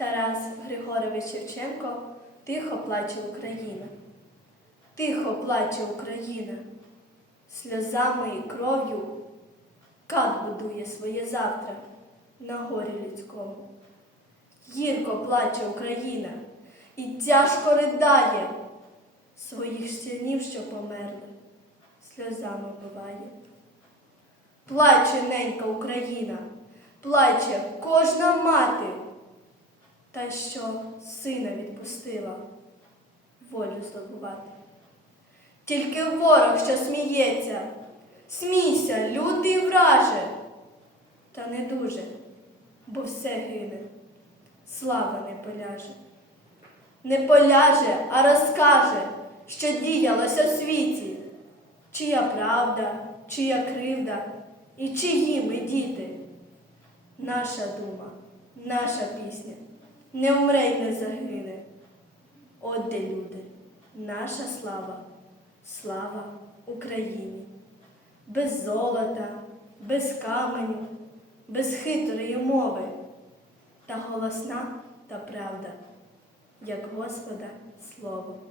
Тарас Григорович Шевченко Тихо плаче Україна. Тихо плаче Україна, сльозами і кров'ю кат будує своє завтра на горі людському. Гірко плаче Україна і тяжко ридає своїх синів, що померли, сльозами вбиває. Плаче ненька Україна, плаче кожна мати, та що сина відпустила волю здобувати. Тільки ворог, що сміється, смійся, лютий враже, та не дуже, бо все гине, слава не поляже. Не поляже, а розкаже, що діялось у світі, чия правда, чия кривда і чиї ми діти. Наша дума, наша пісня не вмре й не загине. От де люди, наша слава, слава Україні. Без золота, без каменю, без хитрої мови, та голосна та правда, як Господа Слово.